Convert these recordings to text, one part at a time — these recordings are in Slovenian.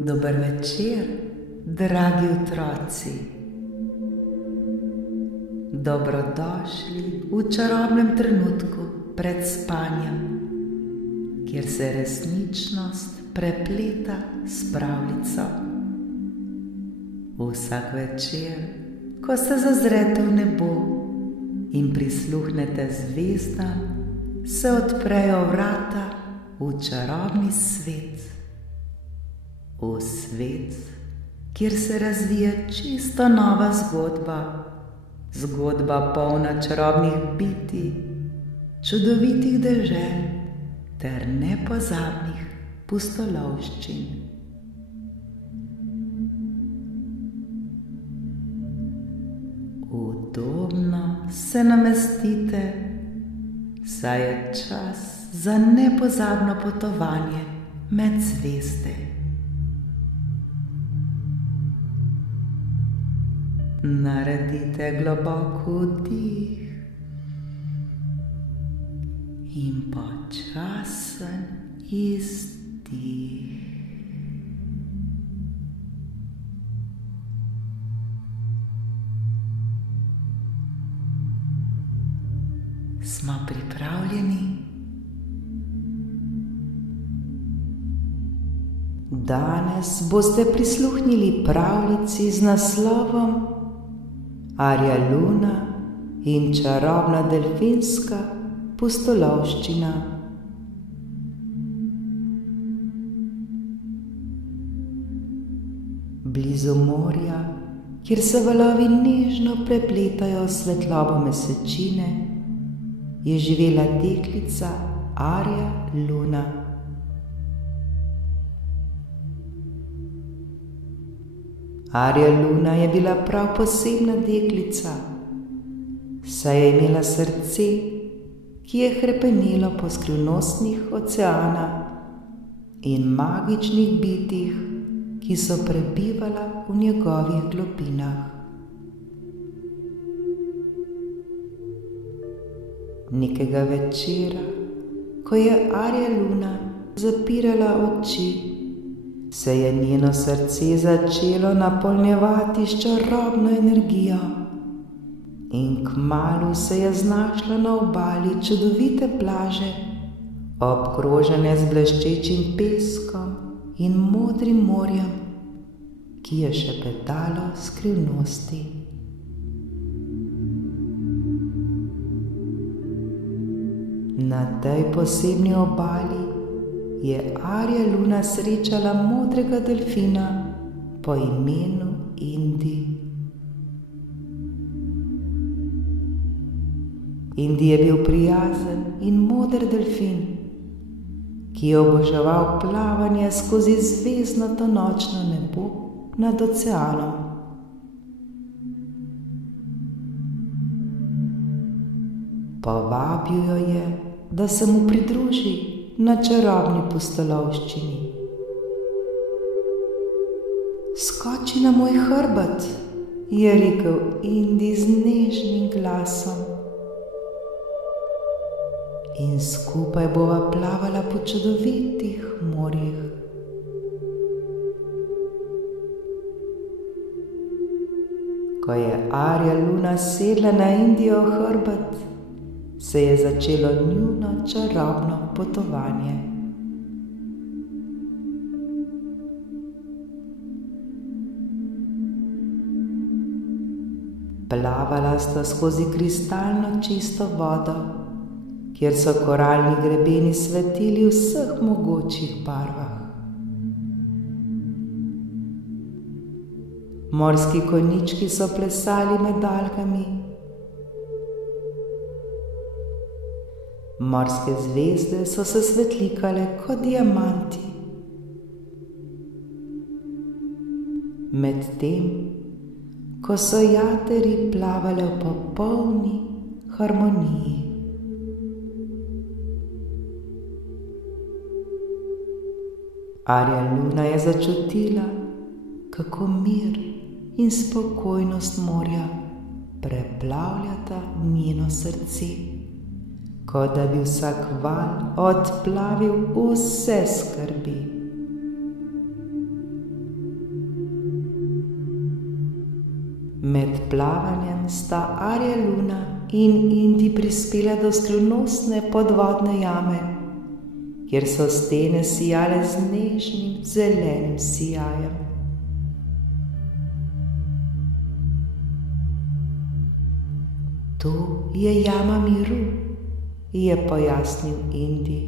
Dober večer, dragi otroci. Dobrodošli v čarobnem trenutku pred spanjem, kjer se resničnost prepleta s pravljico. Vsak večer, ko se zazrete v nebo in prisluhnete zvezdam, se odprejo vrata v čarobni svet. V svet, kjer se razvija čisto nova zgodba, zgodba polna čarobnih bitij, čudovitih dežel ter nepozabnih pustolovščin. Udobno se namestite, saj je čas za nepozabno potovanje med zvezde. Naredite globok vdih in počasen izdih. Smo pripravljeni? Danes boste prisluhnili pravljici z naslovom Arja Luna in čarobna delfinska pustolovščina. Blizu morja, kjer se valovi nežno prepletajo s svetlobo mesečine, je živela deklica Arja Luna. Arja Luna je bila prav posebna deklica, saj je imela srce, ki je hrepenelo po skrivnostnih oceana in magičnih bitjih, ki so prebivala v njegovih globinah. Nekega večera, ko je Arja Luna zapirala oči, se je njeno srce začelo napolnjevati s čarobno energijo in kmalu se je znašla na obali čudovite plaže, obkrožene z bleščečim peskom in modrim morjem, ki je šepetalo skrivnosti. Na tej posebni obali je Arja Luna srečala modrega delfina po imenu Indi. Indi je bil prijazen in moder delfin, ki je oboževal plavanje skozi zvezdnato nočno nebo nad oceanom. Povabil jo je, da se mu pridruži na čarobni pustolovščini. Skoči na moj hrbet, je rekel Indi z nežnim glasom. In skupaj bova plavala po čudovitih morjih. Ko je Arja Luna sedla na Indijev hrbet, se je začelo njuno čarobno potovanje. Plavala sta skozi kristalno čisto vodo, kjer so koralni grebeni svetili v vseh mogočih barvah. Morski konjički so plesali med algami, morske zvezde so se svetlikale kot diamanti. Medtem, ko so jateri plavale v popolni harmoniji. Arja Luna je začutila, kako mir in spokojnost morja preplavljata njeno srce, kot da bi vsak val odplavil vse skrbi. Med plavanjem sta Arja Luna in Indi prispela do skrivnostne podvodne jame, kjer so stene sijale z nežnim zelenim sijajem. To je jama miru, je pojasnil Indi.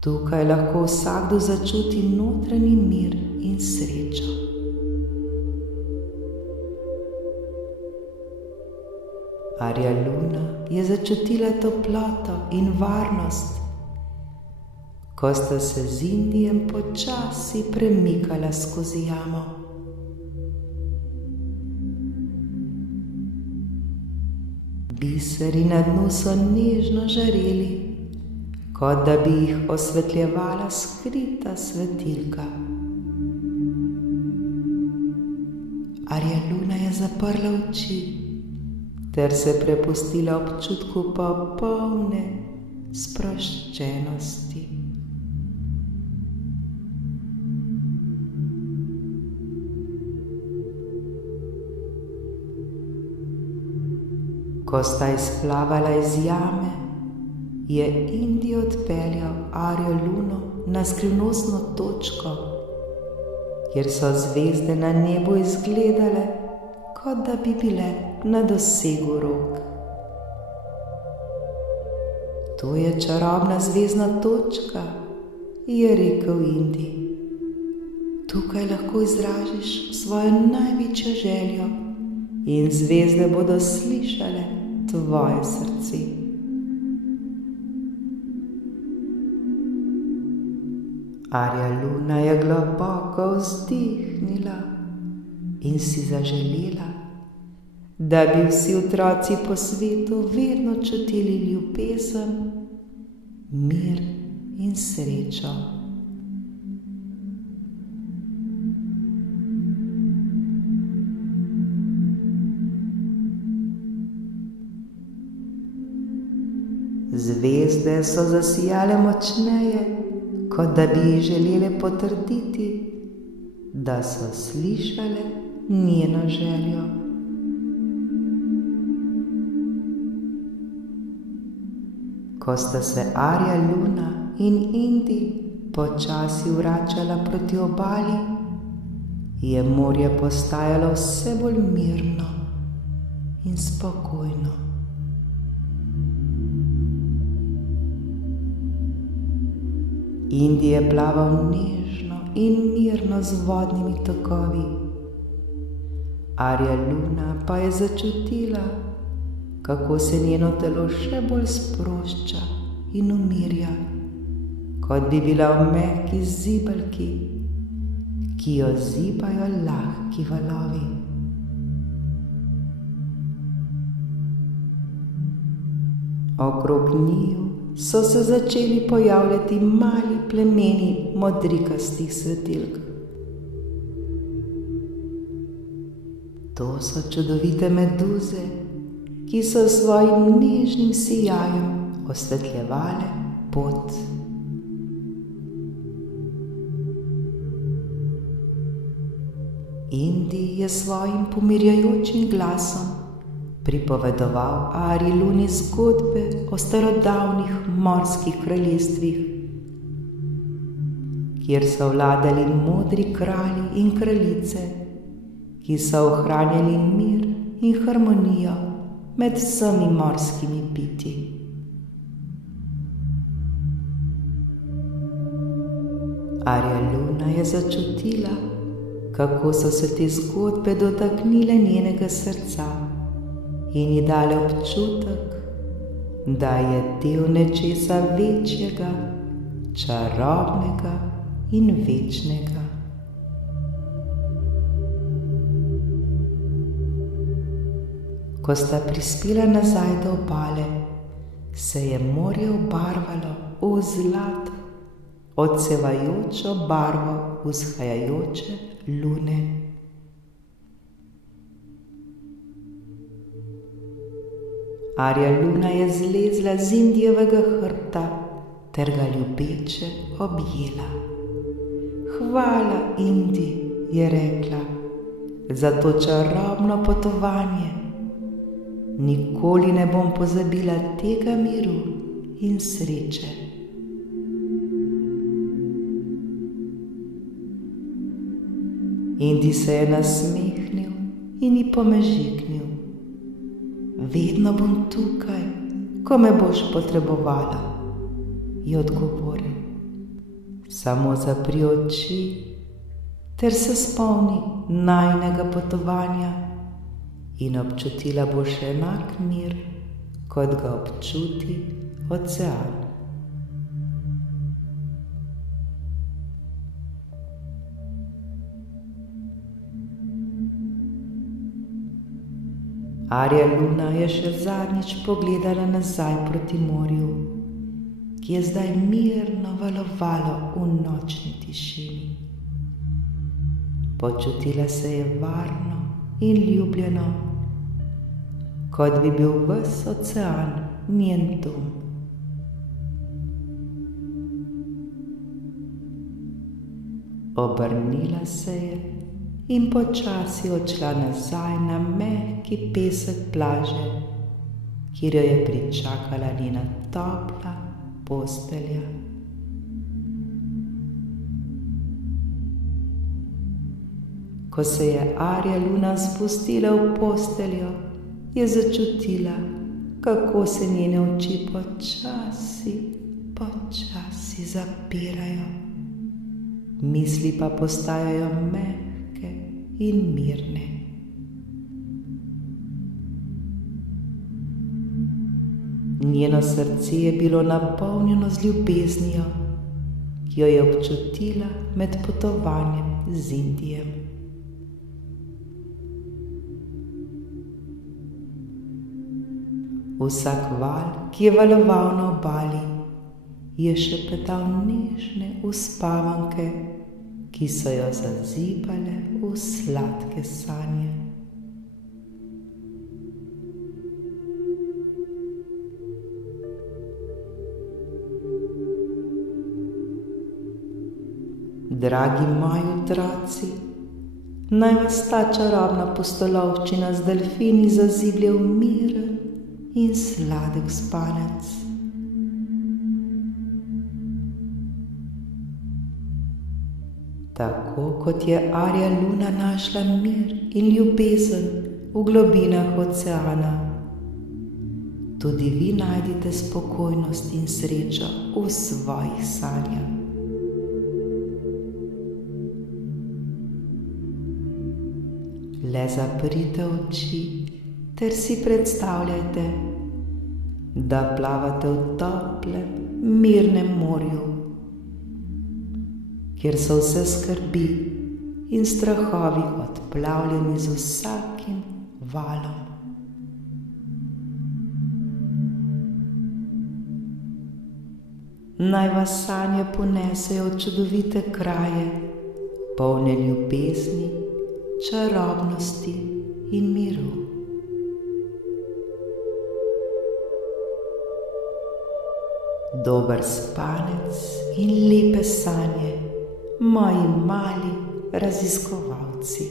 Tukaj lahko vsakdo začuti notranji mir in srečo. Arja Luna je začutila toploto in varnost, ko sta se z Indijem počasi premikala skozi jamo. Biseri na dnu so nežno žareli, kot da bi jih osvetljevala skrita svetilka. Arja Luna je zaprla oči ter se prepustila občutku popolne sproščenosti. Ko sta izplavala iz jame, je Indi odpeljal Arjo Luno na skrivnostno točko, kjer so zvezde na nebu izgledale, kot da bi bile na dosegu rok. To je čarobna zvezdna točka, je rekel Indi. Tukaj lahko izražiš svojo največjo željo in zvezde bodo slišale tvoje srce. Arja Luna je globoko vzdihnila in si zaželela, da bi vsi otroci po svetu vedno čutili ljubezen, mir in srečo. Zvezde so zasijale močneje, kot da bi ji želele potrditi, da so slišale njeno željo. Ko sta se Arja Luna in Indi počasi vračala proti obali, je morje postajalo vse bolj mirno in spokojno. Indi je plaval nežno in mirno z vodnimi tokovi. Arja Luna pa je začutila, kako se njeno telo še bolj sprošča in umirja, kot bi bila v mehki zibelki, ki jo zibajo lahki valovi. Okrog njiju so se začeli pojavljati mali plemeni modrikastih svetilk. To so čudovite meduze, ki so s svojim nežnim sijajem osvetljevale pot. Indi je svojim pomirjajočim glasom pripovedoval Arji Luni zgodbe o starodavnih morskih kraljestvih, kjer so vladali modri kralji in kraljice, ki so ohranjali mir in harmonijo med vsemi morskimi bitji. Arja Luna je začutila, kako so se te zgodbe dotaknile njenega srca in ji dale občutek, da je del nečesa večjega, čarobnega in večnega. Ko sta prispela nazaj do obale, se je morje obarvalo v zlato, odsevajočo barvo vzhajajoče lune. Arja Luna je zlezla z Indijevega hrbta ter ga ljubeče objela. Hvala, Indi, je rekla, za to čarobno potovanje. Nikoli ne bom pozabila tega miru in sreče. Indi se je nasmehnil in ji pomežiknil. Vedno bom tukaj, ko me boš potrebovala, je odgovoril. Samo zapri oči ter se spomni najinega potovanja in občutila boš enak mir, kot ga občuti ocean. Arja Luna je še zadnjič pogledala nazaj proti morju, ki je zdaj mirno valovalo v nočni tišini. Počutila se je varno in ljubljeno, kot bi bil ves ocean njen dom. Obrnila se je in počasi odšla nazaj na mehki pesek plaže, kjer jo je pričakala njena topla postelja. Ko se je Arja Luna spustila v posteljo, je začutila, kako se njene oči počasi zapirajo, misli pa postajajo mehke in mirne. Njeno srce je bilo napolnjeno z ljubeznijo, ki jo je občutila med potovanjem z Indijem. Vsak val, ki je valoval na obali, je šepetal nežne uspavanke, ki so jo zazibale v sladke sanje. Dragi moji otroci, naj vas ta čarobna pustolovščina z delfini zaziblje v miren in sladek spanec. Tako kot je Arja Luna našla mir in ljubezen v globinah oceana, tudi vi najdite spokojnost in srečo v svojih sanjah. Le zaprite oči ter si predstavljajte, da plavate v toplem, mirnem morju, kjer so vse skrbi in strahovi odplavljeni z vsakim valom. Naj vas sanje ponesejo v čudovite kraje, polne ljubezni, čarobnosti in miru. Dober spanec in lepe sanje, moji mali raziskovalci.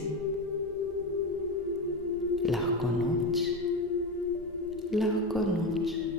Lahko noč, lahko noč.